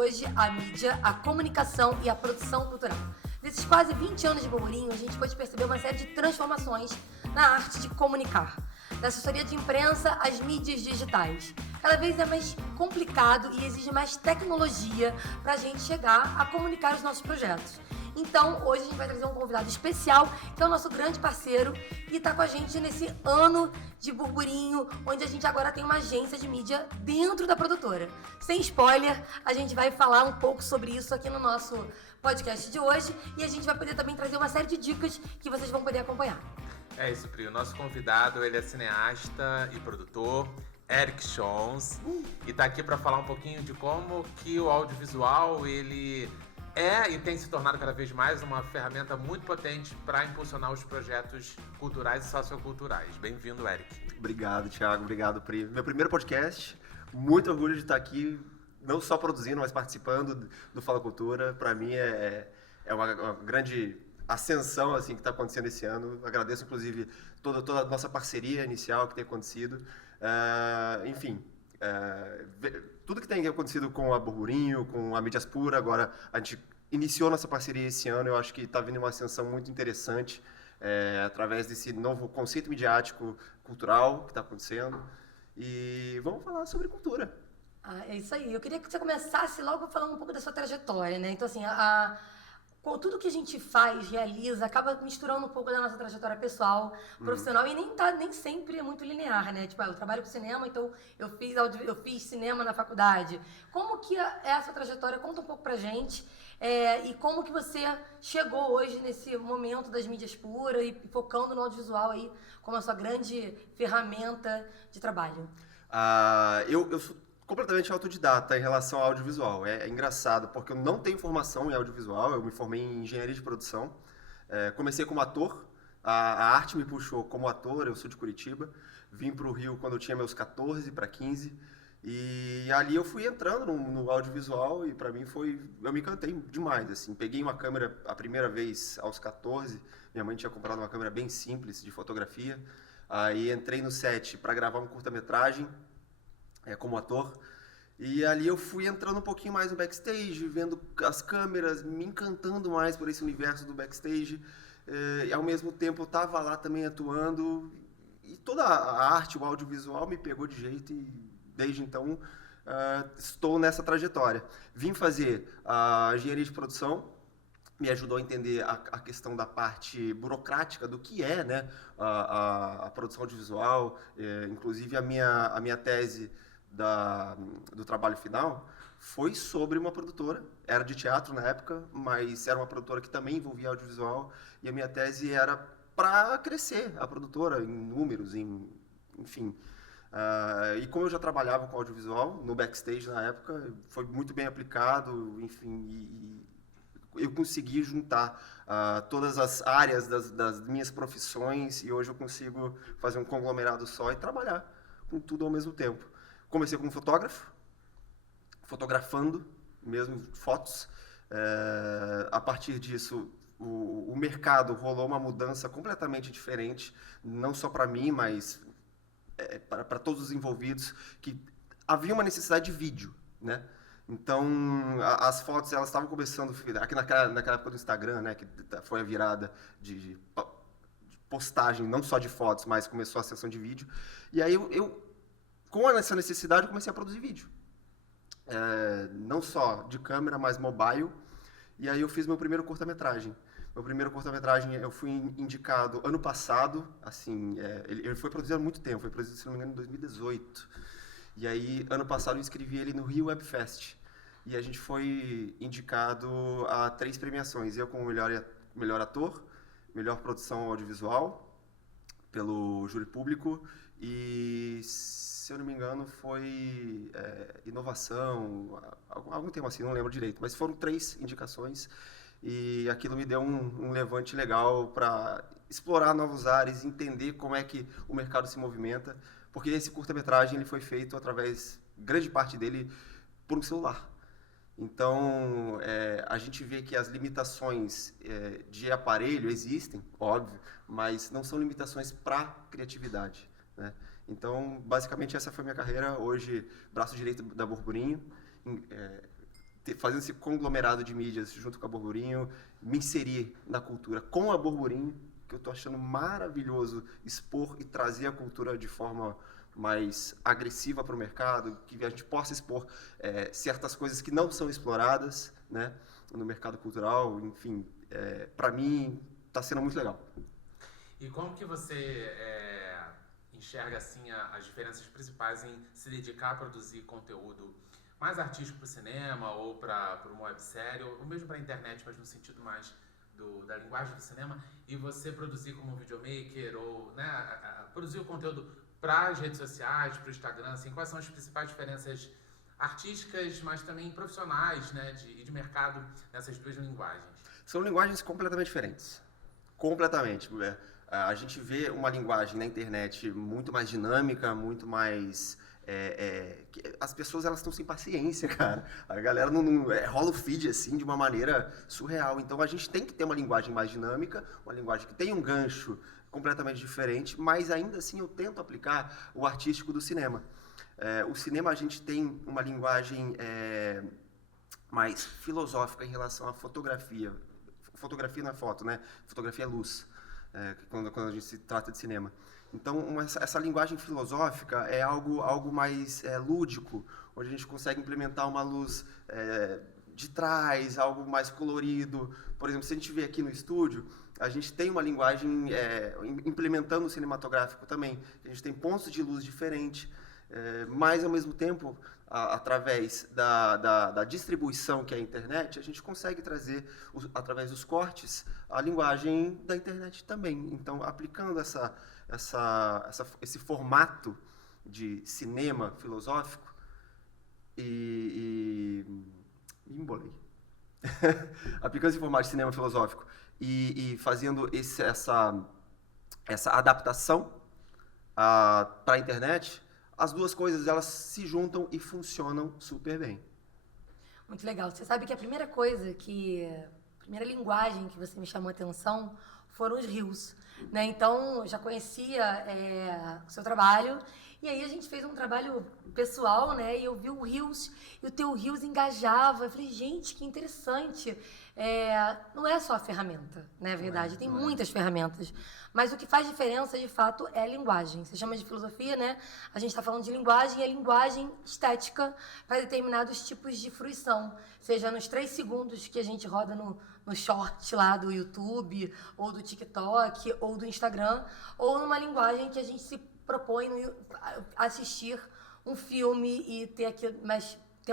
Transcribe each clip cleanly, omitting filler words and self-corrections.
hoje a mídia, a comunicação e a produção cultural. Nesses quase 20 anos de Burburinho, a gente pode perceber uma série de transformações na arte de comunicar. Da assessoria de imprensa às mídias digitais. Cada vez é mais complicado e exige mais tecnologia para a gente chegar a comunicar os nossos projetos. Então, hoje a gente vai trazer um convidado especial, que é o nosso grande parceiro, e está com a gente nesse ano de Burburinho, onde a gente agora tem uma agência de mídia dentro da produtora. Sem spoiler, a gente vai falar um pouco sobre isso aqui no nosso podcast de hoje, e a gente vai poder também trazer uma série de dicas que vocês vão poder acompanhar. É isso, Pri. O nosso convidado, ele é cineasta e produtor, Eric Schons, e tá aqui para falar um pouquinho de como que o audiovisual, ele é e tem se tornado cada vez mais uma ferramenta muito potente para impulsionar os projetos culturais e socioculturais. Bem-vindo, Eric. Obrigado, Thiago. Obrigado, Pri. Meu primeiro podcast. Muito orgulho de estar aqui, não só produzindo, mas participando do Fala Cultura. Para mim é uma grande ascensão assim, que está acontecendo esse ano. Agradeço, inclusive, toda a nossa parceria inicial que tem acontecido. Tudo que tem acontecido com a Burburinho, com a Mídias Pura, agora a gente iniciou nossa parceria esse ano, eu acho que está vindo uma ascensão muito interessante através desse novo conceito midiático cultural que está acontecendo. E vamos falar sobre cultura. É isso aí. Eu queria que você começasse logo falando um pouco da sua trajetória, né? Então, assim, com tudo que a gente faz, realiza, acaba misturando um pouco da nossa trajetória pessoal, profissional, e nem sempre é muito linear, né? Tipo, eu trabalho com cinema, então eu fiz cinema na faculdade. Como que é essa trajetória? Conta um pouco pra gente. E como que você chegou hoje nesse momento das mídias puras e focando no audiovisual aí como a sua grande ferramenta de trabalho? Eu sou completamente autodidata em relação ao audiovisual. É engraçado, porque eu não tenho formação em audiovisual, eu me formei em engenharia de produção. Comecei como ator, a arte me puxou como ator, eu sou de Curitiba. Vim para o Rio quando eu tinha meus 14 para 15. E ali eu fui entrando no audiovisual e para mim eu me encantei demais, assim. Peguei uma câmera a primeira vez aos 14, minha mãe tinha comprado uma câmera bem simples de fotografia. Aí entrei no set para gravar um curta-metragem como ator. E ali eu fui entrando um pouquinho mais no backstage, vendo as câmeras, me encantando mais por esse universo do backstage. E ao mesmo tempo eu estava lá também atuando. E toda a arte, o audiovisual me pegou de jeito e desde então estou nessa trajetória. Vim fazer a engenharia de produção, me ajudou a entender a questão da parte burocrática do que é, né, a produção audiovisual. Inclusive a minha tese do trabalho final foi sobre uma produtora, era de teatro na época, mas era uma produtora que também envolvia audiovisual, e a minha tese era para crescer a produtora em números, enfim. E como eu já trabalhava com audiovisual no backstage na época, foi muito bem aplicado, enfim, e eu consegui juntar todas as áreas das minhas profissões, e hoje eu consigo fazer um conglomerado só e trabalhar com tudo ao mesmo tempo. Comecei como fotógrafo, fotografando mesmo fotos. A partir disso, o mercado rolou uma mudança completamente diferente, não só para mim, mas para todos os envolvidos, que havia uma necessidade de vídeo, né? Então, as fotos elas estavam começando, aqui naquela época do Instagram, né, que foi a virada de postagem, não só de fotos, mas começou a sessão de vídeo. E aí com essa necessidade, eu comecei a produzir vídeo. Não só de câmera, mas mobile. E aí eu fiz meu primeiro curta-metragem. Meu primeiro curta-metragem eu fui indicado ano passado. Assim, ele foi produzido há muito tempo, foi produzido, se não me engano, em 2018. E aí, ano passado, eu inscrevi ele no Rio Web Fest. E a gente foi indicado a 3 premiações. Eu como melhor ator, melhor produção audiovisual, pelo júri público, e, se eu não me engano, foi inovação, algum tema assim, não lembro direito, mas foram 3 indicações, e aquilo me deu um levante legal para explorar novos ares, entender como é que o mercado se movimenta, porque esse curta-metragem ele foi feito através, grande parte dele, por um celular. Então, a gente vê que as limitações de aparelho existem, óbvio, mas não são limitações para criatividade, né? Então, basicamente, essa foi minha carreira. Hoje, braço direito da Burburinho, fazendo esse conglomerado de mídias junto com a Burburinho, me inserir na cultura com a Burburinho, que eu tô achando maravilhoso expor e trazer a cultura de forma mais agressiva para o mercado, que a gente possa expor certas coisas que não são exploradas, né, no mercado cultural. Enfim, para mim está sendo muito legal. E como que você enxerga assim as diferenças principais em se dedicar a produzir conteúdo mais artístico para o cinema ou para uma websérie, ou mesmo para a internet, mas no sentido mais da linguagem do cinema, e você produzir como videomaker ou, né, produzir o conteúdo para as redes sociais, para o Instagram, assim, quais são as principais diferenças artísticas, mas também profissionais, né, de mercado nessas duas linguagens? São linguagens completamente diferentes. Completamente. A gente vê uma linguagem na internet muito mais dinâmica, muito mais... as pessoas, elas estão sem paciência, cara. A galera rola o feed, assim, de uma maneira surreal. Então, a gente tem que ter uma linguagem mais dinâmica, uma linguagem que tem um gancho completamente diferente, mas ainda assim eu tento aplicar o artístico do cinema. O cinema, a gente tem uma linguagem mais filosófica em relação à fotografia. Fotografia na foto, né? Fotografia é luz, quando a gente se trata de cinema. Então, essa linguagem filosófica é algo mais lúdico, onde a gente consegue implementar uma luz de trás, algo mais colorido. Por exemplo, se a gente vê aqui no estúdio, a gente tem uma linguagem implementando o cinematográfico também. A gente tem pontos de luz diferentes, mas, ao mesmo tempo, através da distribuição que é a internet, a gente consegue trazer, através dos cortes, a linguagem da internet também. Então, aplicando esse formato de cinema filosófico e embolei. Aplicando esse formato de cinema filosófico e fazendo essa adaptação para a internet, as duas coisas, elas se juntam e funcionam super bem. Muito legal. Você sabe que a primeira linguagem que você me chamou a atenção foram os reels, né? Então, eu já conhecia o seu trabalho, e aí a gente fez um trabalho pessoal, né? E eu vi o reels, e o teu reels engajava. Eu falei, gente, que interessante. Não é só a ferramenta, né? É verdade, tem muitas ferramentas. Mas o que faz diferença, de fato, é a linguagem. Você chama de filosofia, né? A gente está falando de linguagem, e a linguagem estética para determinados tipos de fruição. Seja nos 3 segundos que a gente roda no short lá do YouTube, ou do TikTok, ou do Instagram, ou numa linguagem que a gente se propõe assistir um filme e ter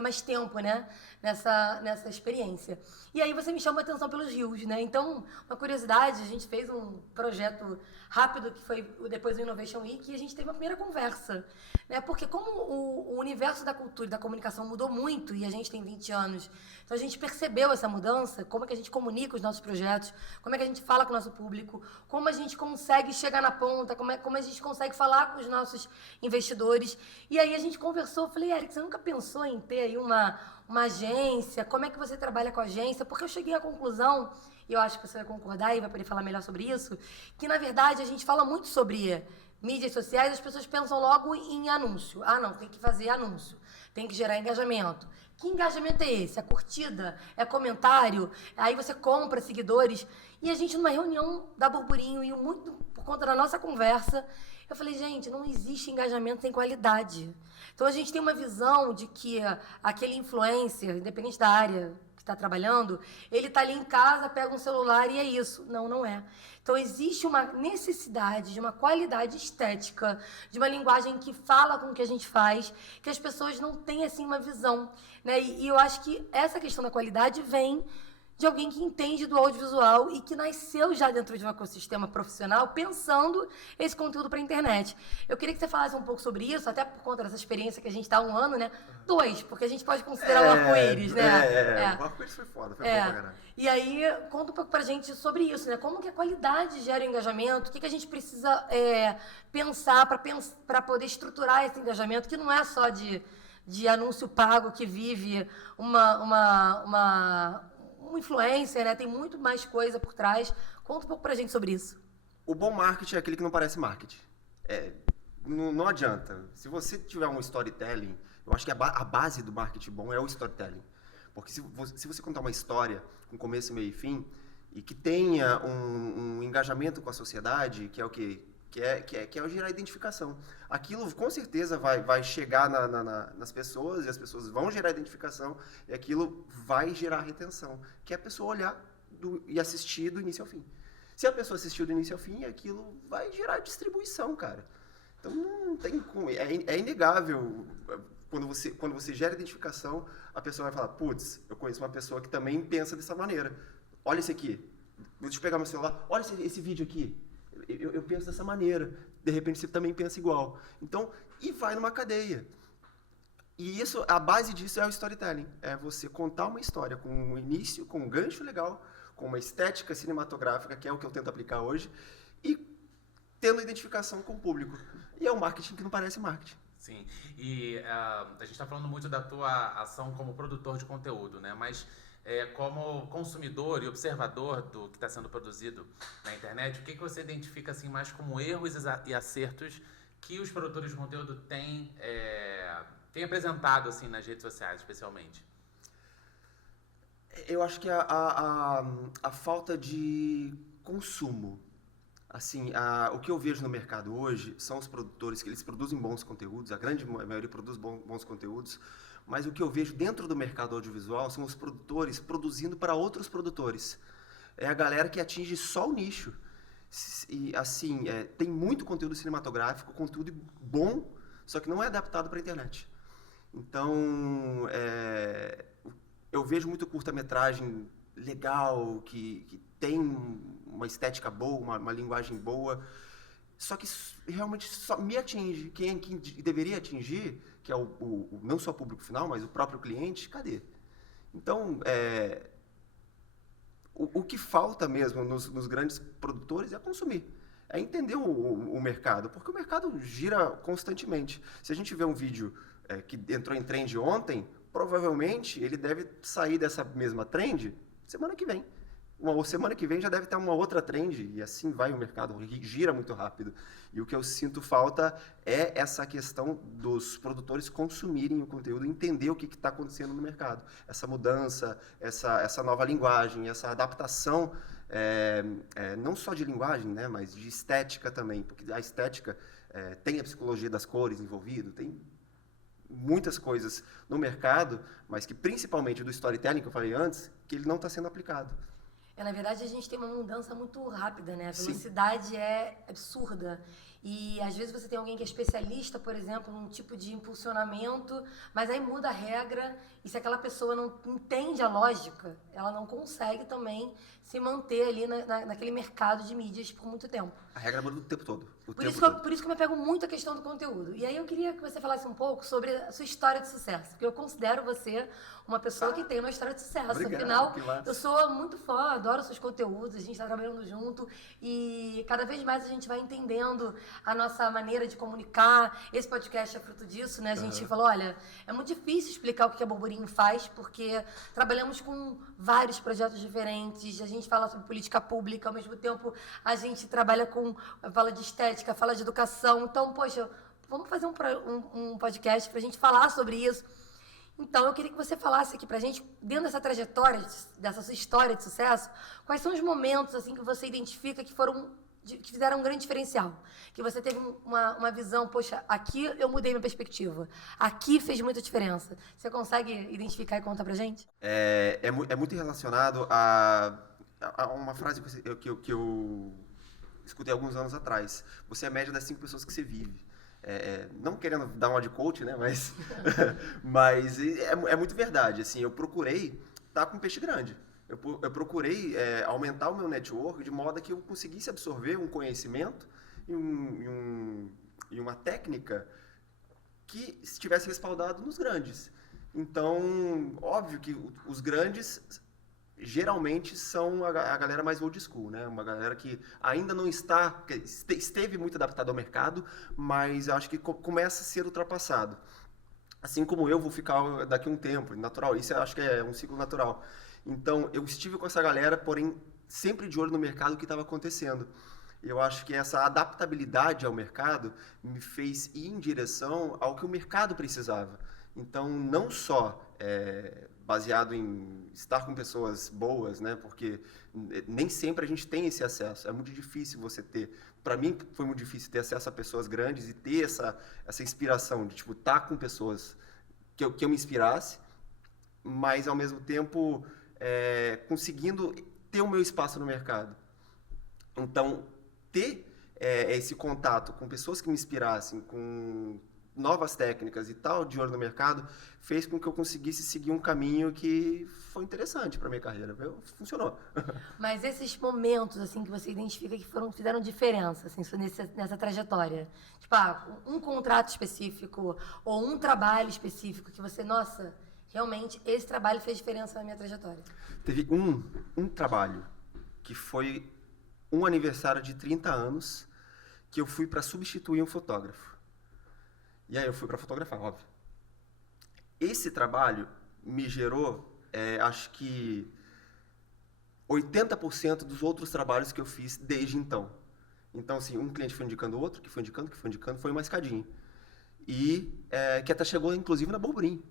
mais tempo, né, nessa experiência. E aí você me chamou a atenção pelos reels, né? Então, uma curiosidade, a gente fez um projeto rápido, que foi depois do Innovation Week, e a gente teve uma primeira conversa, né? Porque como o universo da cultura e da comunicação mudou muito, e a gente tem 20 anos, então a gente percebeu essa mudança, como é que a gente comunica os nossos projetos, como é que a gente fala com o nosso público, como a gente consegue chegar na ponta, como a gente consegue falar com os nossos investidores. E aí a gente conversou, falei, Eric, você nunca pensou em ter aí uma agência? Como é que você trabalha com a agência? Porque eu cheguei à conclusão, e eu acho que você vai concordar e vai poder falar melhor sobre isso, que, na verdade, a gente fala muito sobre mídias sociais, as pessoas pensam logo em anúncio. Ah, não, tem que fazer anúncio, tem que gerar engajamento. Que engajamento é esse? É curtida? É comentário? Aí você compra seguidores. E a gente, numa reunião da Burburinho, e muito por conta da nossa conversa, eu falei, gente, não existe engajamento sem qualidade. Então, a gente tem uma visão de que aquele influencer, independente da área que está trabalhando, ele está ali em casa, pega um celular e é isso. Não, não é. Então, existe uma necessidade de uma qualidade estética, de uma linguagem que fala com o que a gente faz, que as pessoas não têm, assim, uma visão, né? E eu acho que essa questão da qualidade vem de alguém que entende do audiovisual e que nasceu já dentro de um ecossistema profissional pensando esse conteúdo para a internet. Eu queria que você falasse um pouco sobre isso, até por conta dessa experiência que a gente está há 1 ano, né? 2, porque a gente pode considerar o arco-íris, né? O arco-íris foi foda, foi bom pra caralho. E aí, conta um pouco pra gente sobre isso, né? Como que a qualidade gera o engajamento, o que a gente precisa pensar para poder estruturar esse engajamento, que não é só de anúncio pago que vive uma influência, né? Tem muito mais coisa por trás. Conta um pouco pra gente sobre isso. O bom marketing é aquele que não parece marketing. Não adianta. Se você tiver um storytelling, eu acho que a base do marketing bom é o storytelling. Porque se você contar uma história com começo, meio e fim, e que tenha um engajamento com a sociedade, que é o quê? Que é o gerar identificação. Aquilo com certeza vai chegar nas pessoas, e as pessoas vão gerar identificação, e aquilo vai gerar retenção, que é a pessoa olhar e assistir do início ao fim. Se a pessoa assistiu do início ao fim, aquilo vai gerar distribuição, cara. Então não tem como. É inegável. Quando você gera identificação, a pessoa vai falar, putz, eu conheço uma pessoa que também pensa dessa maneira. Olha esse aqui. Deixa eu pegar meu celular. Olha esse vídeo aqui. Eu penso dessa maneira. De repente você também pensa igual. Então, e vai numa cadeia. E a base disso é o storytelling. É você contar uma história com um início, com um gancho legal, com uma estética cinematográfica, que é o que eu tento aplicar hoje, e tendo identificação com o público. E é um marketing que não parece marketing. Sim, e a gente está falando muito da tua ação como produtor de conteúdo, né? Mas como consumidor e observador do que está sendo produzido na internet, o que você identifica assim, mais como erros e acertos que os produtores de conteúdo têm apresentado assim, nas redes sociais, especialmente? Eu acho que a falta de consumo. Assim, o que eu vejo no mercado hoje são os produtores que eles produzem bons conteúdos, a grande maioria produz bons conteúdos, mas o que eu vejo dentro do mercado audiovisual são os produtores produzindo para outros produtores. É a galera que atinge só o nicho. E, assim, tem muito conteúdo cinematográfico, conteúdo bom, só que não é adaptado para a internet. Então, eu vejo muito curta-metragem legal, que tem uma estética boa, uma linguagem boa, só que realmente só me atinge. Quem deveria atingir, que é não só o público final, mas o próprio cliente, cadê? Então, o que falta mesmo nos grandes produtores é consumir. É entender o mercado, porque o mercado gira constantemente. Se a gente vê um vídeo que entrou em trend ontem, provavelmente ele deve sair dessa mesma trend semana que vem. Ou semana que vem já deve ter uma outra trend, e assim vai o mercado, gira muito rápido. E o que eu sinto falta é essa questão dos produtores consumirem o conteúdo, entender o que está acontecendo no mercado. Essa mudança, essa nova linguagem, essa adaptação, não só de linguagem, né, mas de estética também, porque a estética tem a psicologia das cores envolvido, tem muitas coisas no mercado, mas que principalmente do storytelling que eu falei antes, que ele não está sendo aplicado. Na verdade, a gente tem uma mudança muito rápida, né? A Sim. velocidade é absurda. E, às vezes, você tem alguém que é especialista, por exemplo, num tipo de impulsionamento, mas aí muda a regra, e se aquela pessoa não entende a lógica, ela não consegue também se manter ali naquele mercado de mídias por muito tempo. A regra muda o tempo todo. Por isso que eu me pego muito a questão do conteúdo. E aí eu queria que você falasse um pouco sobre a sua história de sucesso, porque eu considero você uma pessoa que tem uma história de sucesso. Obrigado, afinal, que massa. eu sou muito fã, adoro seus conteúdos, a gente está trabalhando junto e cada vez mais a gente vai entendendo a nossa maneira de comunicar. Esse podcast é fruto disso, né? A gente falou, olha, é muito difícil explicar o que a Burburinho faz, porque trabalhamos com vários projetos diferentes, a gente fala sobre política pública, ao mesmo tempo a gente trabalha fala de estética, fala de educação. Então, poxa, vamos fazer um podcast pra gente falar sobre isso. Então, eu queria que você falasse aqui pra gente, dentro dessa trajetória, dessa sua história de sucesso, quais são os momentos assim que você identifica que fizeram um grande diferencial? Que você teve uma visão, poxa, aqui eu mudei minha perspectiva, aqui fez muita diferença. Você consegue identificar e contar pra gente? É muito relacionado a uma frase que eu escutei alguns anos atrás. Você é a média das 5 pessoas que você vive. Não querendo dar uma de coach, né? Mas é muito verdade. Assim, eu procurei estar com peixe grande. Eu procurei aumentar o meu network de modo que eu conseguisse absorver um conhecimento e uma técnica que estivesse respaldado nos grandes. Então, óbvio que os grandes geralmente são a galera mais old school, né? Uma galera que ainda não esteve muito adaptada ao mercado, mas acho que começa a ser ultrapassado. Assim como eu vou ficar daqui a um tempo, natural. Isso eu acho que é um ciclo natural. Então, eu estive com essa galera, porém, sempre de olho no mercado, o que estava acontecendo. Eu acho que essa adaptabilidade ao mercado me fez ir em direção ao que o mercado precisava. Então, não só baseado em estar com pessoas boas, né? Porque nem sempre a gente tem esse acesso. É muito difícil você ter. Para mim foi muito difícil ter acesso a pessoas grandes e ter essa inspiração de tipo estar com pessoas que eu me inspirasse, mas ao mesmo tempo conseguindo ter o meu espaço no mercado. Então ter esse contato com pessoas que me inspirassem, com novas técnicas e tal, de olho no mercado, fez com que eu conseguisse seguir um caminho que foi interessante para minha carreira. Funcionou. Mas esses momentos, assim, que você identifica que fizeram diferença, assim, nessa trajetória. Tipo, um contrato específico ou um trabalho específico que você, nossa, realmente, esse trabalho fez diferença na minha trajetória. Teve um trabalho que foi um aniversário de 30 anos que eu fui para substituir um fotógrafo. E aí eu fui para fotografar, óbvio. Esse trabalho me gerou, acho que 80% dos outros trabalhos que eu fiz desde então. Então, assim, um cliente foi indicando o outro, que foi indicando, foi uma escadinha. E que até chegou, inclusive, na Burburinho.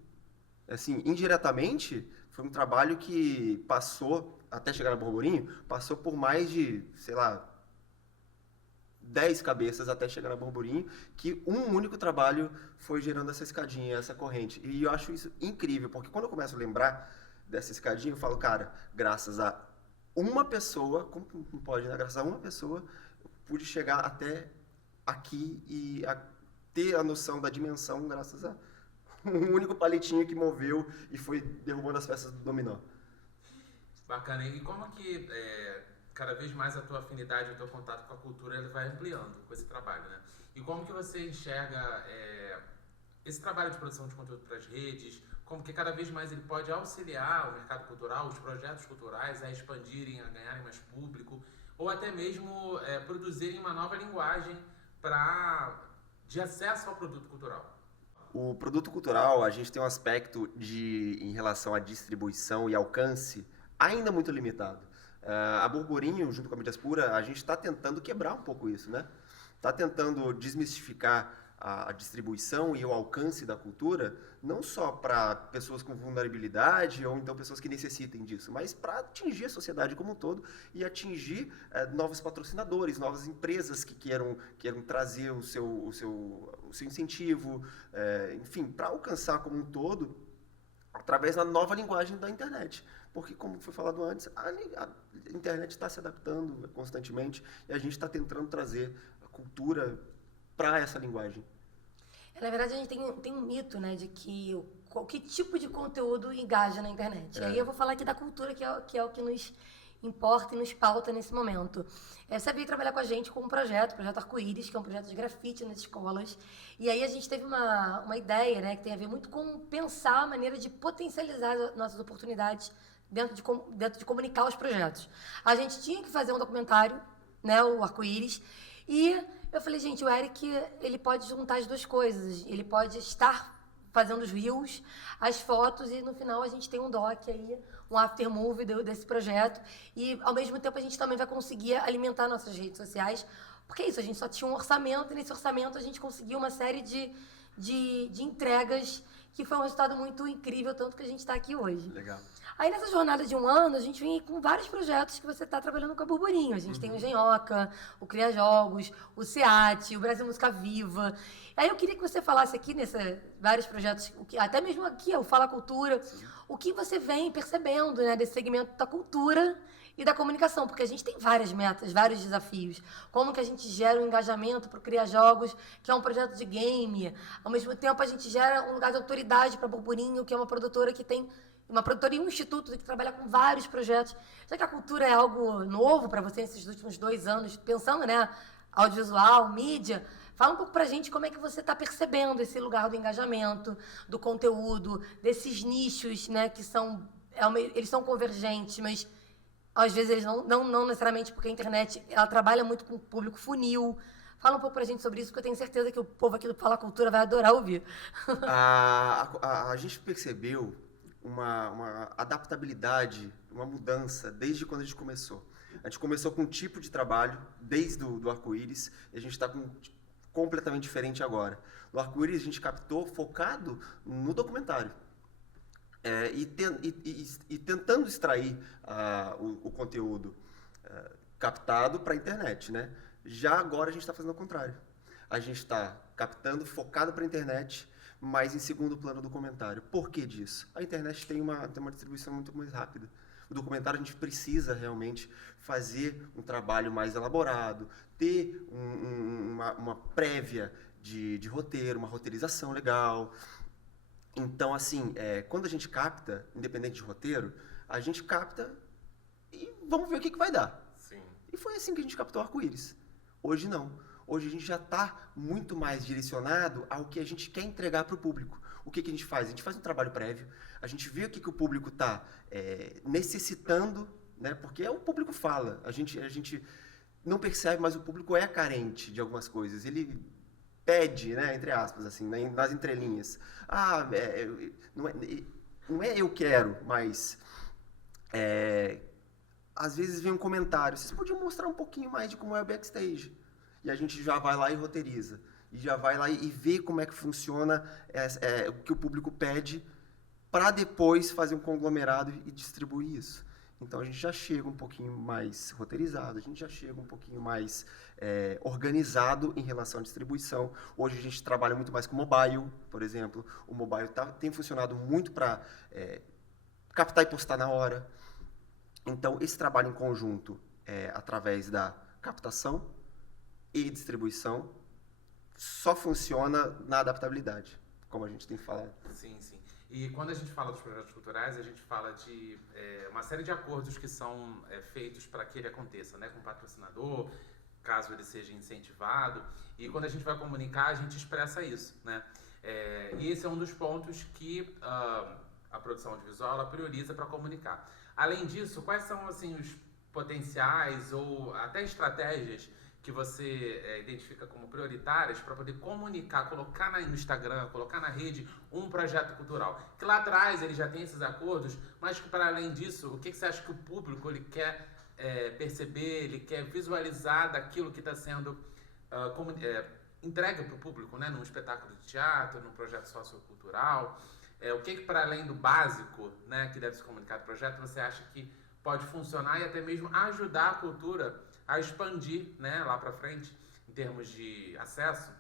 Assim, indiretamente, foi um trabalho que passou, até chegar na Burburinho, passou por mais de, sei lá, 10 cabeças até chegar na Burburinho, que um único trabalho foi gerando essa escadinha, essa corrente. E eu acho isso incrível, porque quando eu começo a lembrar dessa escadinha, eu falo, cara, graças a uma pessoa, como não pode, né? Graças a uma pessoa, eu pude chegar até aqui e ter a noção da dimensão graças a um único palitinho que moveu e foi derrubando as peças do dominó. Bacana. E como que cada vez mais a tua afinidade, o teu contato com a cultura, ele vai ampliando com esse trabalho, né? E como que você enxerga esse trabalho de produção de conteúdo para as redes, como que cada vez mais ele pode auxiliar o mercado cultural, os projetos culturais a expandirem, a ganharem mais público, ou até mesmo produzirem uma nova linguagem de acesso ao produto cultural? O produto cultural, a gente tem um aspecto em relação à distribuição e alcance ainda muito limitado. A Burburinho, junto com a Mídias Pura, a gente está tentando quebrar um pouco isso, né? Está tentando desmistificar a distribuição e o alcance da cultura, não só para pessoas com vulnerabilidade ou então pessoas que necessitem disso, mas para atingir a sociedade como um todo e atingir novos patrocinadores, novas empresas que queiram trazer o seu incentivo, enfim, para alcançar como um todo através da nova linguagem da internet. Porque, como foi falado antes, a internet está se adaptando constantemente e a gente está tentando trazer a cultura para essa linguagem. Na verdade, a gente tem um mito, né, de que tipo de conteúdo engaja na internet. E aí eu vou falar aqui da cultura, que é o que nos importa e nos pauta nesse momento. Você veio trabalhar com a gente com um projeto, o Projeto Arco-Íris, que é um projeto de grafite nas escolas. E aí a gente teve uma ideia, né, que tem a ver muito com pensar a maneira de potencializar as nossas oportunidades dentro de comunicar os projetos. A gente tinha que fazer um documentário, né, o Arco-Íris, e eu falei, gente, o Eric, ele pode juntar as duas coisas. Ele pode estar fazendo os reels, as fotos, e no final a gente tem um doc aí, um after movie desse projeto. E, ao mesmo tempo, a gente também vai conseguir alimentar nossas redes sociais. Porque é isso, a gente só tinha um orçamento, e nesse orçamento a gente conseguiu uma série de entregas que foi um resultado muito incrível, tanto que a gente está aqui hoje. Legal. Aí, nessa jornada de um ano, a gente vem com vários projetos que você está trabalhando com a Burburinho. A gente tem o Engenhoca, o Cria Jogos, o SEAT, o Brasil Música Viva. Aí eu queria que você falasse aqui, nesses vários projetos, até mesmo aqui, o Fala Cultura, o que você vem percebendo, né, desse segmento da cultura e da comunicação, porque a gente tem várias metas, vários desafios. Como que a gente gera um engajamento para o Cria Jogos, que é um projeto de game. Ao mesmo tempo, a gente gera um lugar de autoridade para a Burburinho, que é uma produtora que tem uma produtora e um instituto que trabalha com vários projetos. Já que a cultura é algo novo para você nesses últimos 2 anos, pensando, né, audiovisual, mídia, fala um pouco pra gente como é que você está percebendo esse lugar do engajamento, do conteúdo, desses nichos, né, que eles são convergentes, mas às vezes eles não necessariamente, porque a internet ela trabalha muito com o público funil. Fala um pouco pra gente sobre isso, porque eu tenho certeza que o povo aqui do Fala Cultura vai adorar ouvir. A gente percebeu uma adaptabilidade, uma mudança desde quando a gente começou. A gente começou com um tipo de trabalho desde do Arco-Íris e a gente está com completamente diferente agora. No Arco-Íris a gente captou focado no documentário. e tentando extrair o conteúdo captado para a internet, né? Já agora a gente está fazendo o contrário. A gente está captando, focado para a internet, mas em segundo plano do documentário. Por que disso? A internet tem uma distribuição muito mais rápida. O documentário a gente precisa realmente fazer um trabalho mais elaborado, ter uma prévia de roteiro, uma roteirização legal. Então, assim, quando a gente capta, independente de roteiro, a gente capta e vamos ver o que vai dar. Sim. E foi assim que a gente captou Arco-Íris. Hoje não. Hoje a gente já está muito mais direcionado ao que a gente quer entregar para o público. O que a gente faz? A gente faz um trabalho prévio, a gente vê o que o público está necessitando, né? Porque o público fala. A gente não percebe, mas o público é carente de algumas coisas. Ele pede, né, entre aspas, assim, nas entrelinhas. Não é eu quero, mas às vezes vem um comentário. Vocês podiam mostrar um pouquinho mais de como é o backstage. E a gente já vai lá e roteiriza. E já vai lá e vê como é que funciona o que o público pede para depois fazer um conglomerado e distribuir isso. Então a gente já chega um pouquinho mais roteirizado, a gente já chega um pouquinho mais organizado em relação à distribuição. Hoje a gente trabalha muito mais com mobile, por exemplo. O mobile tem funcionado muito para captar e postar na hora. Então esse trabalho em conjunto, através da captação e distribuição, só funciona na adaptabilidade, como a gente tem falado. Sim, sim. E quando a gente fala dos projetos culturais, a gente fala de uma série de acordos que são feitos para que ele aconteça, né? Com o patrocinador, caso ele seja incentivado. E quando a gente vai comunicar, a gente expressa isso, né? E esse é um dos pontos que a produção audiovisual ela prioriza para comunicar. Além disso, quais são assim, os potenciais ou até estratégias que você identifica como prioritárias para poder comunicar, colocar no Instagram, colocar na rede um projeto cultural? Que lá atrás ele já tem esses acordos, mas que para além disso, o que você acha que o público ele quer perceber, ele quer visualizar daquilo que está sendo entregue para o público, né? Num espetáculo de teatro, num projeto sociocultural? O que para além do básico, né, que deve se comunicar do projeto, você acha que pode funcionar e até mesmo ajudar a cultura a expandir, né, lá para frente, em termos de acesso,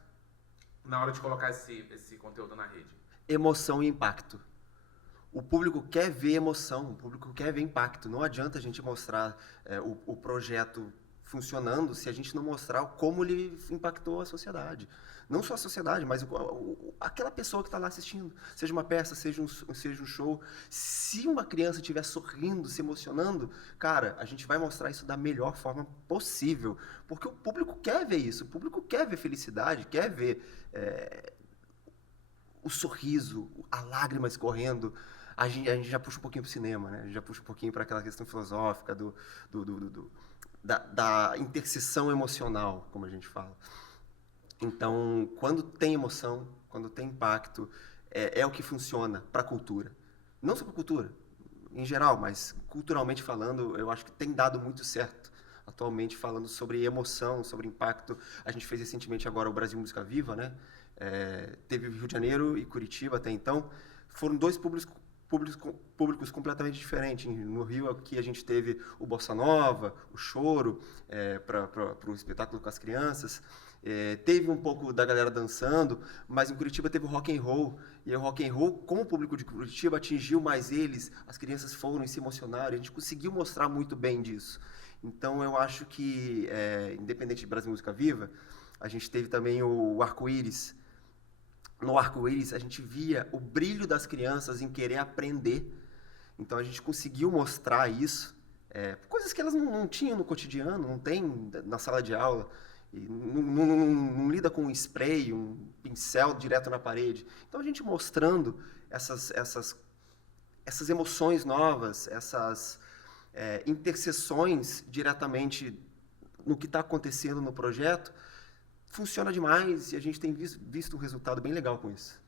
na hora de colocar esse conteúdo na rede? Emoção e impacto. O público quer ver emoção, o público quer ver impacto. Não adianta a gente mostrar o projeto funcionando se a gente não mostrar como ele impactou a sociedade. Não só a sociedade, mas aquela pessoa que está lá assistindo. Seja uma peça, seja um show. Se uma criança estiver sorrindo, se emocionando, cara, a gente vai mostrar isso da melhor forma possível. Porque o público quer ver isso. O público quer ver felicidade, quer ver o sorriso, a lágrima escorrendo. A gente já puxa um pouquinho para o cinema, né? A gente já puxa um pouquinho para aquela questão filosófica da interseção emocional, como a gente fala. Então, quando tem emoção, quando tem impacto, é o que funciona para a cultura. Não só para a cultura, em geral, mas culturalmente falando, eu acho que tem dado muito certo. Atualmente, falando sobre emoção, sobre impacto, a gente fez recentemente agora o Brasil Música Viva, né? Teve Rio de Janeiro e Curitiba até então. Foram dois públicos completamente diferentes. No Rio, aqui a gente teve o Bossa Nova, o Choro, para o espetáculo com as crianças. Teve um pouco da galera dançando, mas em Curitiba teve o rock and roll. E o rock and roll, como o público de Curitiba atingiu mais eles, as crianças foram e se emocionaram. A gente conseguiu mostrar muito bem disso. Então, eu acho que, independente de Brasil Música Viva, a gente teve também o Arco-Íris. No Arco-Íris, a gente via o brilho das crianças em querer aprender. Então, a gente conseguiu mostrar isso. Coisas que elas não tinham no cotidiano, não tem na sala de aula. E não lida com um spray, um pincel direto na parede. Então, a gente mostrando essas emoções novas, essas interseções diretamente no que está acontecendo no projeto, funciona demais e a gente tem visto um resultado bem legal com isso.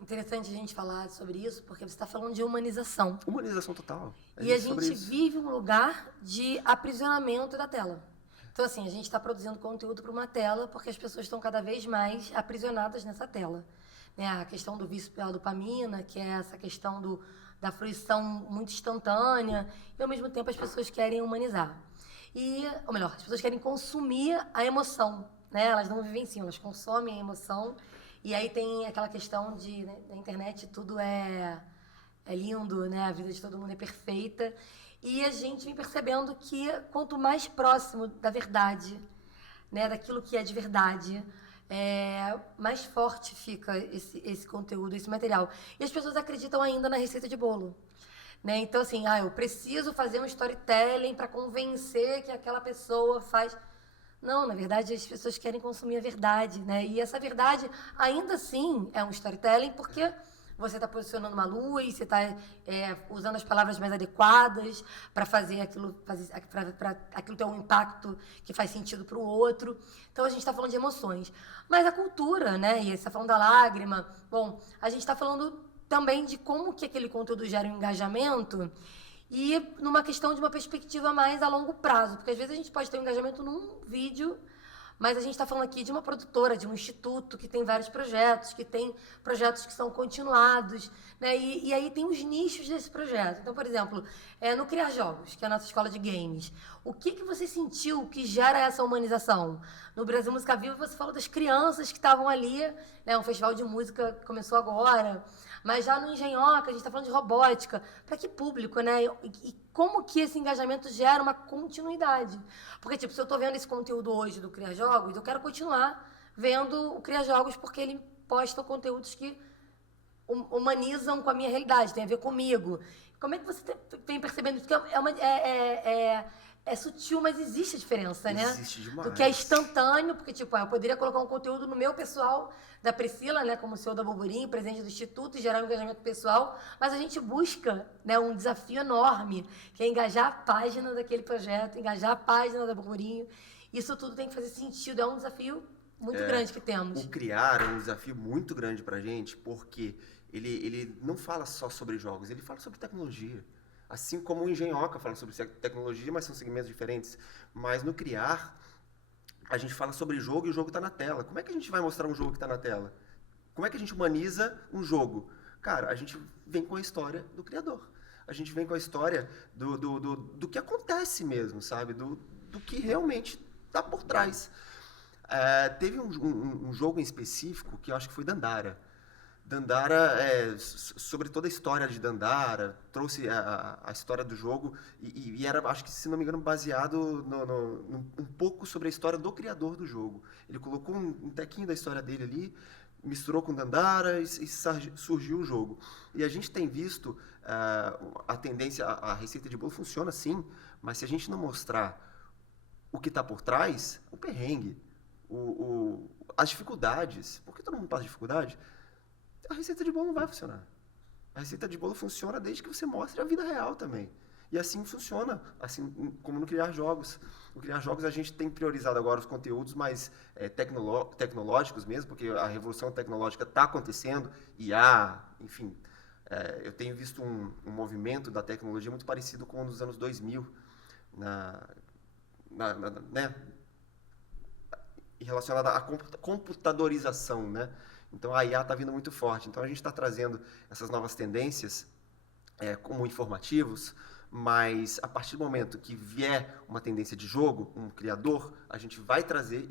Interessante a gente falar sobre isso, porque você está falando de humanização. Humanização total. E a gente vive um lugar de aprisionamento da tela. Então, assim, a gente está produzindo conteúdo para uma tela porque as pessoas estão cada vez mais aprisionadas nessa tela. A questão do vício pela dopamina, que é essa questão da fruição muito instantânea, e ao mesmo tempo as pessoas querem humanizar. Ou melhor, as pessoas querem consumir a emoção, né? Elas não vivenciam, elas consomem a emoção. E aí tem aquela questão de, né, na internet tudo é lindo, né? A vida de todo mundo é perfeita. E a gente vem percebendo que quanto mais próximo da verdade, né, daquilo que é de verdade, mais forte fica esse conteúdo, esse material. E as pessoas acreditam ainda na receita de bolo. Né? Então, assim, eu preciso fazer um storytelling para convencer que aquela pessoa faz... Não, na verdade, as pessoas querem consumir a verdade, né? E essa verdade, ainda assim, é um storytelling, porque você está posicionando uma luz, você está usando as palavras mais adequadas para fazer aquilo, para aquilo ter um impacto que faz sentido para o outro. Então, a gente está falando de emoções. Mas a cultura, né? E você está falando da lágrima. Bom, a gente está falando também de como que aquele conteúdo gera um engajamento e numa questão de uma perspectiva mais a longo prazo. Porque, às vezes, a gente pode ter um engajamento num vídeo, mas a gente está falando aqui de uma produtora, de um instituto que tem vários projetos, que tem projetos que são continuados, né? E aí tem os nichos desse projeto. Então, por exemplo, no Criar Jogos, que é a nossa escola de games, o que você sentiu que gera essa humanização? No Brasil Música Viva, você falou das crianças que estavam ali, né? Um festival de música que começou agora. Mas já no Engenhoca, a gente está falando de robótica. Para que público, né? E como que esse engajamento gera uma continuidade? Porque, tipo, se eu estou vendo esse conteúdo hoje do Criar Jogos, eu quero continuar vendo o Criar Jogos porque ele posta conteúdos que humanizam com a minha realidade, tem a ver comigo. Como é que você tem percebendo isso? É sutil, mas existe a diferença, né? Existe demais. Do que é instantâneo, porque, tipo, eu poderia colocar um conteúdo no meu pessoal, da Priscila, né, como CEO da Burburinho, presidente do Instituto, e gerar um engajamento pessoal, mas a gente busca, né, um desafio enorme, que é engajar a página daquele projeto, engajar a página da Burburinho. Isso tudo tem que fazer sentido, é um desafio muito grande que temos. O criar é um desafio muito grande pra gente, porque ele não fala só sobre jogos, ele fala sobre tecnologia. Assim como o Engenhoca fala sobre tecnologia, mas são segmentos diferentes. Mas no Criar, a gente fala sobre jogo e o jogo está na tela. Como é que a gente vai mostrar um jogo que está na tela? Como é que a gente humaniza um jogo? Cara, a gente vem com a história do criador. A gente vem com a história do que acontece mesmo, sabe? Do que realmente está por trás. Teve um jogo em específico que eu acho que foi Dandara. Dandara, sobre toda a história de Dandara, trouxe a história do jogo e era, acho que, se não me engano, baseado um pouco sobre a história do criador do jogo. Ele colocou um tequinho da história dele ali, misturou com Dandara e surgiu o jogo. E a gente tem visto a tendência, a receita de bolo funciona sim, mas se a gente não mostrar o que está por trás, o perrengue, as dificuldades, porque todo mundo passa dificuldade, a receita de bolo não vai funcionar. A receita de bolo funciona desde que você mostre a vida real também. E assim funciona, assim como no Criar Jogos. No Criar Jogos a gente tem priorizado agora os conteúdos mais tecnológicos mesmo, porque a revolução tecnológica está acontecendo, enfim. Eu tenho visto um movimento da tecnologia muito parecido com o dos anos 2000, né? Relacionada à computadorização, né? Então a IA está vindo muito forte. Então a gente está trazendo essas novas tendências como informativos, mas a partir do momento que vier uma tendência de jogo, um criador, a gente vai trazer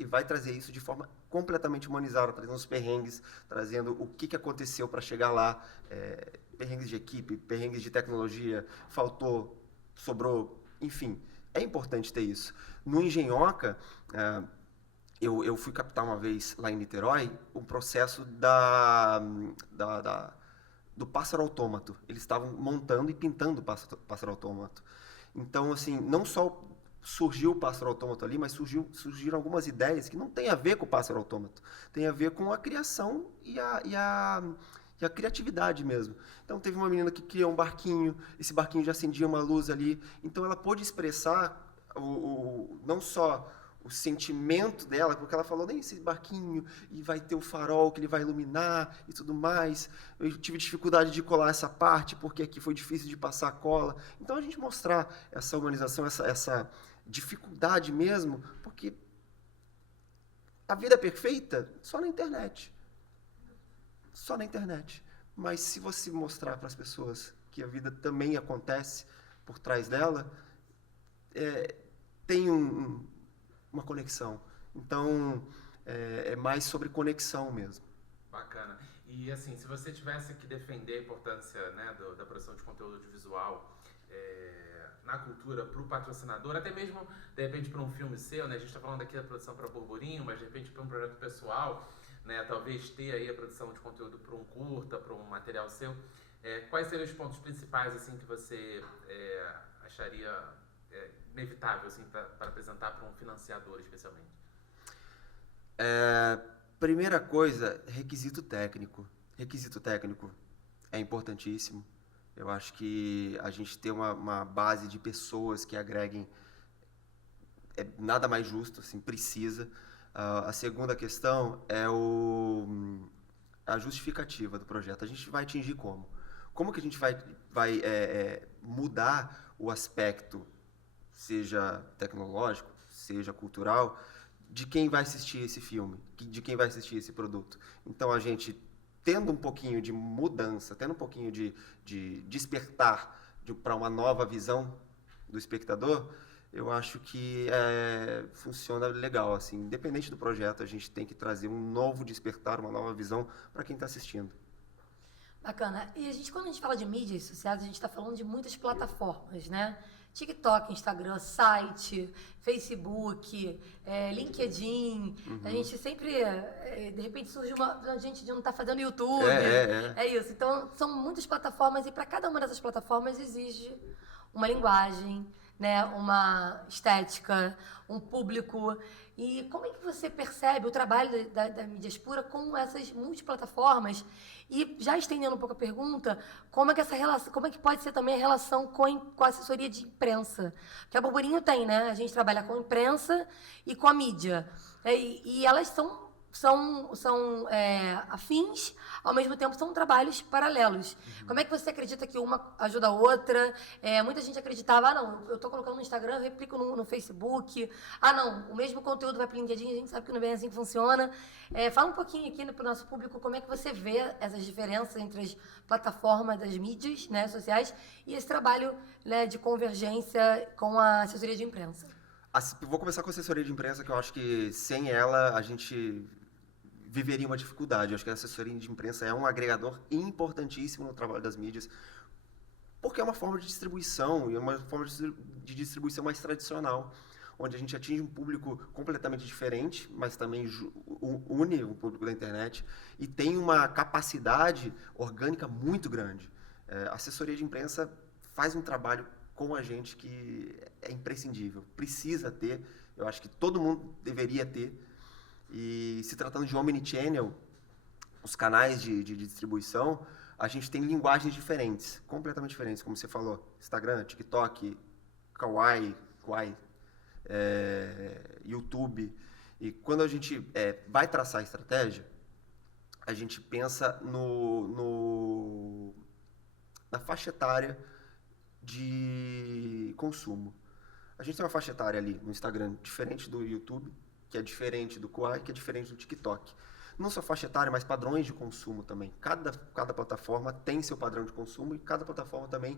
isso de forma completamente humanizada, trazendo os perrengues, trazendo o que aconteceu para chegar lá, perrengues de equipe, perrengues de tecnologia, faltou, sobrou, enfim. É importante ter isso. No Engenhoca, eu fui captar uma vez lá em Niterói um processo do pássaro autômato. Eles estavam montando e pintando o pássaro autômato. Então, assim, não só surgiu o pássaro autômato ali, mas surgiram algumas ideias que não tem a ver com o pássaro autômato. Tem a ver com a criação e a criatividade mesmo. Então, teve uma menina que criou um barquinho, esse barquinho já acendia uma luz ali. Então, ela pôde expressar não só o sentimento dela, porque ela falou, nem esse barquinho, e vai ter o farol que ele vai iluminar e tudo mais. Eu tive dificuldade de colar essa parte, porque aqui foi difícil de passar a cola. Então, a gente mostrar essa humanização, essa dificuldade mesmo, porque a vida é perfeita só na internet. Só na internet. Mas se você mostrar para as pessoas que a vida também acontece por trás dela, tem uma conexão. Então, é mais sobre conexão mesmo. Bacana. E assim, se você tivesse que defender a importância, né, da produção de conteúdo audiovisual na cultura para o patrocinador, até mesmo, de repente, para um filme seu, né? A gente está falando aqui da produção para Burburinho, mas de repente para um projeto pessoal, né? Talvez ter aí a produção de conteúdo para um curta, para um material seu. Quais seriam os pontos principais, assim, que você acharia inevitável, assim, para apresentar para um financiador, especialmente? Primeira coisa, requisito técnico. Requisito técnico é importantíssimo. Eu acho que a gente ter uma base de pessoas que agreguem é nada mais justo, assim, precisa. A segunda questão é a justificativa do projeto. A gente vai atingir como? Como que a gente vai mudar o aspecto, seja tecnológico, seja cultural, de quem vai assistir esse filme, de quem vai assistir esse produto. Então, a gente, tendo um pouquinho de mudança, tendo um pouquinho de despertar para uma nova visão do espectador, eu acho que funciona legal. Assim, independente do projeto, a gente tem que trazer um novo despertar, uma nova visão para quem está assistindo. Bacana. E quando a gente fala de mídias sociais, a gente está falando de muitas plataformas, né? TikTok, Instagram, site, Facebook, LinkedIn. A gente sempre, de repente, surge a gente de não estar fazendo YouTube. É isso. Então, são muitas plataformas e para cada uma dessas plataformas exige uma linguagem, né? Uma estética, um público. E como é que você percebe o trabalho da Mídias Pura com essas multiplataformas? E já estendendo um pouco a pergunta, como é que essa relação, como é que pode ser também a relação com a assessoria de imprensa? Que a Burburinho tem, né? A gente trabalha com a imprensa e com a mídia. E elas são afins, ao mesmo tempo são trabalhos paralelos. Como é que você acredita que uma ajuda a outra? Muita gente acreditava, não, eu estou colocando no Instagram, eu replico no Facebook. Não, o mesmo conteúdo vai para o LinkedIn, a gente sabe que não é bem assim que funciona. Fala um pouquinho aqui para o nosso público como é que você vê essas diferenças entre as plataformas das mídias, né, sociais e esse trabalho, né, de convergência com a assessoria de imprensa. Vou começar com a assessoria de imprensa, que eu acho que sem ela a gente viveria uma dificuldade. Eu acho que a assessoria de imprensa é um agregador importantíssimo no trabalho das mídias, porque é uma forma de distribuição, e é uma forma de distribuição mais tradicional, onde a gente atinge um público completamente diferente, mas também une o público da internet, e tem uma capacidade orgânica muito grande. A assessoria de imprensa faz um trabalho com a gente que é imprescindível, precisa ter, eu acho que todo mundo deveria ter. E se tratando de omnichannel, os canais de distribuição, a gente tem linguagens diferentes, completamente diferentes, como você falou, Instagram, TikTok, Kawaii, YouTube. E quando a gente vai traçar a estratégia, a gente pensa na faixa etária de consumo. A gente tem uma faixa etária ali no Instagram diferente do YouTube, que é diferente do Kawaii, que é diferente do TikTok. Não só faixa etária, mas padrões de consumo também. Cada plataforma tem seu padrão de consumo e cada plataforma também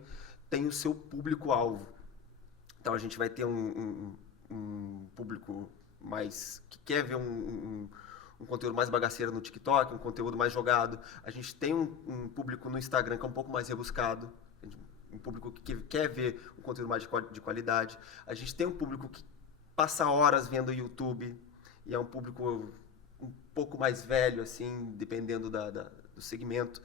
tem o seu público-alvo. Então a gente vai ter um público mais que quer ver um conteúdo mais bagaceiro no TikTok, um conteúdo mais jogado. A gente tem um público no Instagram que é um pouco mais rebuscado, um público que quer ver um conteúdo mais de qualidade. A gente tem um público que passa horas vendo YouTube e é um público um pouco mais velho, assim, dependendo do segmento.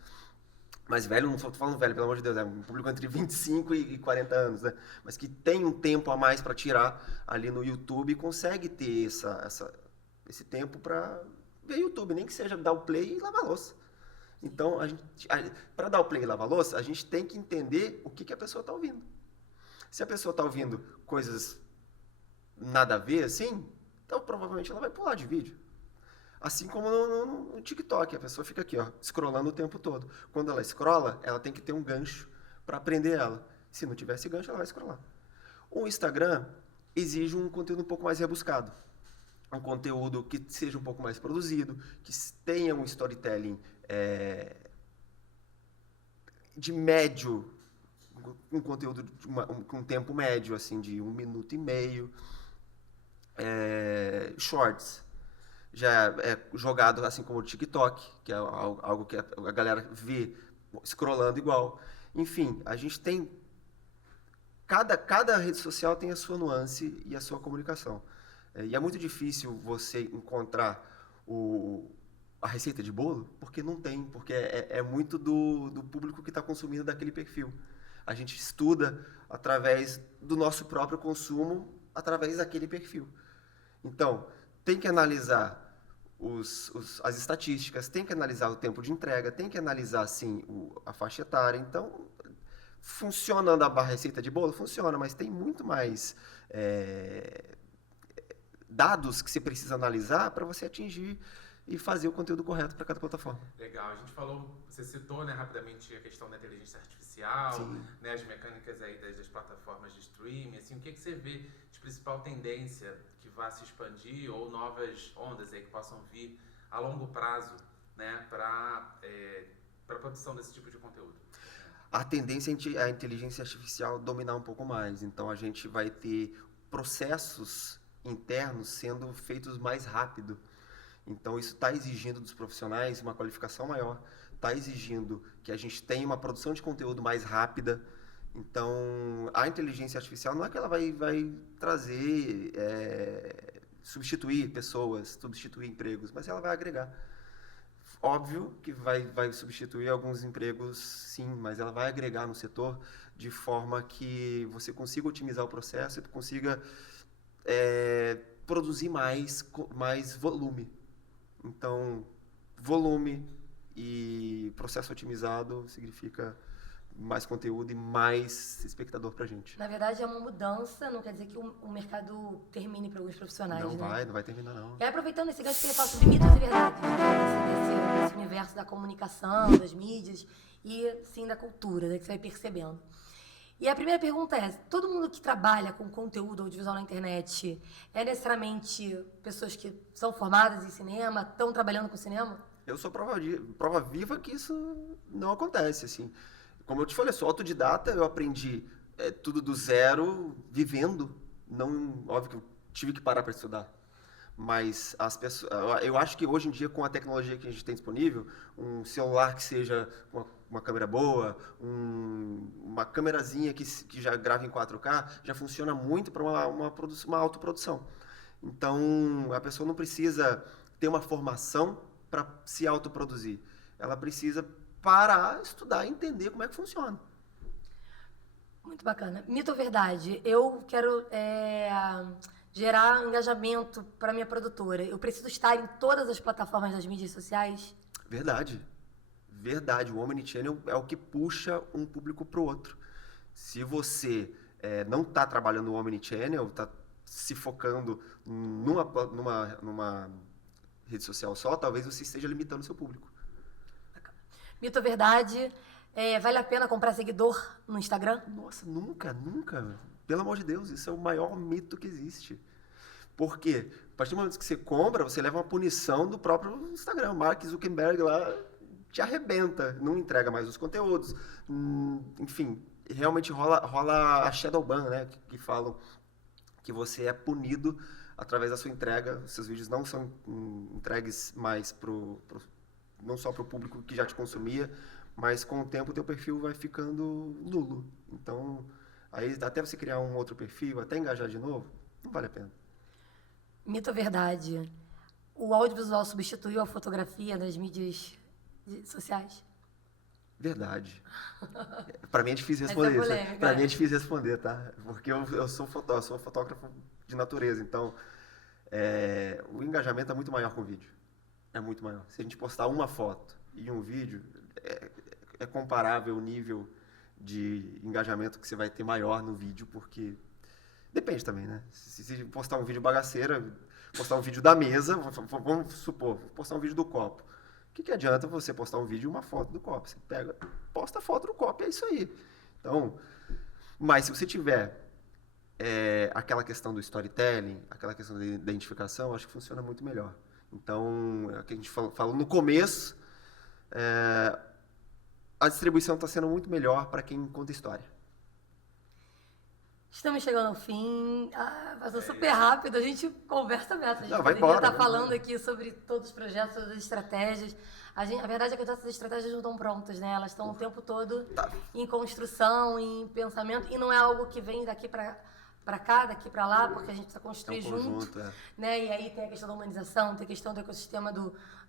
Mais velho, não estou falando velho, pelo amor de Deus, é um público entre 25 e 40 anos, né? Mas que tem um tempo a mais para tirar ali no YouTube e consegue ter esse tempo para ver YouTube, nem que seja dar o play e lavar a louça. Então, para dar o play e lavar a louça, a gente tem que entender o que a pessoa está ouvindo. Se a pessoa está ouvindo coisas nada a ver, assim, então provavelmente ela vai pular de vídeo. Assim como no TikTok, a pessoa fica aqui, ó, scrollando o tempo todo. Quando ela scrolla, ela tem que ter um gancho para prender ela. Se não tiver esse gancho, ela vai scrollar. O Instagram exige um conteúdo um pouco mais rebuscado. Um conteúdo que seja um pouco mais produzido, que tenha um storytelling de médio um conteúdo com um tempo médio, assim, de 1 minuto e meio. Shorts já é jogado assim como o TikTok, que é algo que a galera vê scrollando igual. Enfim, a gente tem... Cada rede social tem a sua nuance e a sua comunicação. E é muito difícil você encontrar a receita de bolo, porque não tem, porque é muito do público que está consumindo daquele perfil. A gente estuda através do nosso próprio consumo, através daquele perfil. Então, tem que analisar as estatísticas, tem que analisar o tempo de entrega, tem que analisar, sim, a faixa etária. Então, funcionando a receita de bolo? Funciona, mas tem muito mais dados que você precisa analisar para você atingir e fazer o conteúdo correto para cada plataforma. Legal, a gente falou, você citou, né, rapidamente a questão da inteligência artificial, né, as mecânicas aí das plataformas de streaming, assim, o que você vê de principal tendência que vai se expandir ou novas ondas aí que possam vir a longo prazo, né, para a produção desse tipo de conteúdo? A tendência é a inteligência artificial dominar um pouco mais, então a gente vai ter processos internos sendo feitos mais rápido. Então, isso está exigindo dos profissionais uma qualificação maior, está exigindo que a gente tenha uma produção de conteúdo mais rápida. Então, a inteligência artificial não é que ela vai trazer, substituir pessoas, substituir empregos, mas ela vai agregar. Óbvio que vai substituir alguns empregos, sim, mas ela vai agregar no setor de forma que você consiga otimizar o processo e consiga produzir mais volume. Então, volume e processo otimizado significa mais conteúdo e mais espectador pra gente. Na verdade, é uma mudança, não quer dizer que o mercado termine para alguns profissionais, não né? Não vai terminar, não. E aí, aproveitando esse gancho que ele fala sobre mitos e verdades, né? Desse universo da comunicação, das mídias e, sim, da cultura, né? Que você vai percebendo. E a primeira pergunta é, todo mundo que trabalha com conteúdo audiovisual na internet é necessariamente pessoas que são formadas em cinema, estão trabalhando com cinema? Eu sou prova viva que isso não acontece, assim. Como eu te falei, eu sou autodidata, eu aprendi tudo do zero, vivendo. Não, óbvio que eu tive que parar para estudar. Mas as pessoas, eu acho que hoje em dia, com a tecnologia que a gente tem disponível, um celular que seja uma câmera boa, uma câmerazinha que já grava em 4K, já funciona muito para uma autoprodução. Então, a pessoa não precisa ter uma formação para se autoproduzir. Ela precisa parar, estudar e entender como é que funciona. Muito bacana. Mito ou verdade? Eu quero gerar engajamento para minha produtora. Eu preciso estar em todas as plataformas das mídias sociais? Verdade. Verdade. O Omnichannel é o que puxa um público para o outro. Se você não está trabalhando no Omnichannel, está se focando numa rede social só, talvez você esteja limitando o seu público. Mito ou verdade? Vale a pena comprar seguidor no Instagram? Nossa, nunca. Pelo amor de Deus, isso é o maior mito que existe. Por quê? A partir do momento que você compra, você leva uma punição do próprio Instagram. Mark Zuckerberg lá te arrebenta, não entrega mais os conteúdos. Enfim, realmente rola a shadow ban, né? Que falam que você é punido através da sua entrega. Seus vídeos não são entregues mais não só para o público que já te consumia, mas com o tempo o teu perfil vai ficando nulo. Então, aí até você criar um outro perfil, até engajar de novo, não vale a pena. Mito ou verdade? O audiovisual substituiu a fotografia nas mídias sociais? Verdade. Para mim é difícil responder isso. Para mim é difícil responder, tá? Porque eu sou fotógrafo de natureza, então o engajamento é muito maior com o vídeo. É muito maior. Se a gente postar uma foto e um vídeo, é comparável o nível de engajamento que você vai ter maior no vídeo, porque depende também, né? Se postar um vídeo bagaceira, postar um vídeo da mesa, vamos supor, postar um vídeo do copo. O que adianta você postar um vídeo e uma foto do copo? Você posta a foto do copo e é isso aí. Então, mas se você tiver aquela questão do storytelling, aquela questão da identificação, acho que funciona muito melhor. Então, é o que a gente falou no começo, a distribuição está sendo muito melhor para quem conta história. Estamos chegando ao fim. Passou super rápido, a gente conversa mesmo. A gente Não, vai poderia embora, estar vai falando embora. aqui sobre todos os projetos, todas as estratégias. A verdade é que essas estratégias não estão prontas, né? Elas estão o tempo todo em construção, em pensamento, e não é algo que vem daqui para cá, daqui para lá, porque a gente precisa construir É um junto, conjunto, é. né? E aí tem a questão da humanização, tem a questão do ecossistema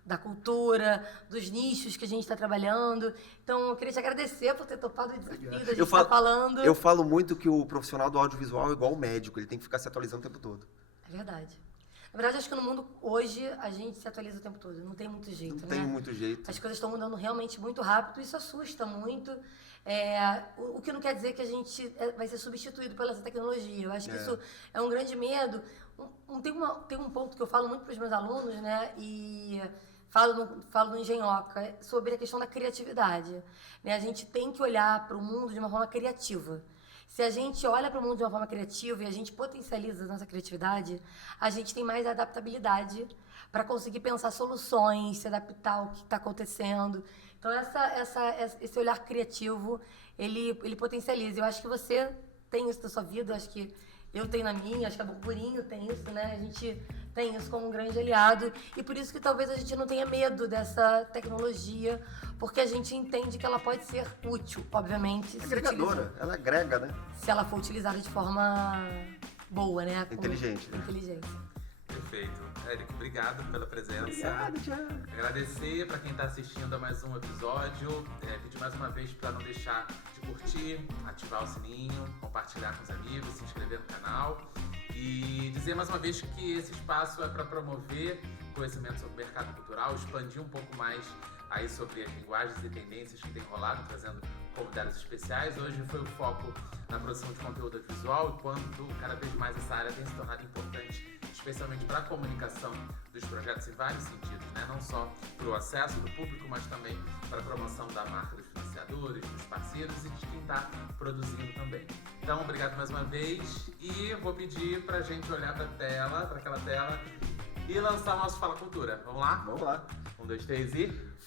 da cultura, dos nichos que a gente está trabalhando. Então, eu queria te agradecer por ter topado o desafio da gente estar falando. Eu falo muito que o profissional do audiovisual é igual o médico, ele tem que ficar se atualizando o tempo todo. É verdade. Na verdade, acho que no mundo hoje a gente se atualiza o tempo todo. Não tem muito jeito, Não né? tem muito jeito. As coisas estão mudando realmente muito rápido. Isso assusta muito. O que não quer dizer que a gente vai ser substituído pela essa tecnologia. Eu acho que isso é um grande medo. Tem um ponto que eu falo muito para os meus alunos, né? E falo no Engenhoca, sobre a questão da criatividade. Né? A gente tem que olhar para o mundo de uma forma criativa. Se a gente olha para o mundo de uma forma criativa e a gente potencializa a nossa criatividade, a gente tem mais adaptabilidade para conseguir pensar soluções, se adaptar ao que está acontecendo. Então, esse olhar criativo, ele potencializa. Eu acho que você tem isso na sua vida, acho que eu tenho na minha, acho que a Burburinho tem isso, né? A gente tem isso como um grande aliado. E por isso que talvez a gente não tenha medo dessa tecnologia, porque a gente entende que ela pode ser útil, obviamente. Agregadora, ela agrega, né? Se ela for utilizada de forma boa, né? Inteligente, né? Inteligência. Perfeito. Éric, obrigado pela presença. Obrigado, Thiago. Agradecer para quem está assistindo a mais um episódio. Pedir mais uma vez para não deixar de curtir, ativar o sininho, compartilhar com os amigos, se inscrever no canal. E dizer mais uma vez que esse espaço é para promover conhecimento sobre o mercado cultural, expandir um pouco mais aí sobre as linguagens e tendências que tem rolado, trazendo convidados especiais. Hoje foi o foco na produção de conteúdo audiovisual, e quando cada vez mais essa área tem se tornado importante, especialmente para a comunicação dos projetos em vários sentidos, né? Não só para o acesso do público, mas também para a promoção da marca dos financiadores, dos parceiros e de quem está produzindo também. Então, obrigado mais uma vez, e vou pedir para a gente olhar para aquela tela e lançar o nosso Fala Cultura. Vamos lá? Vamos lá. 1, 2, 3 e...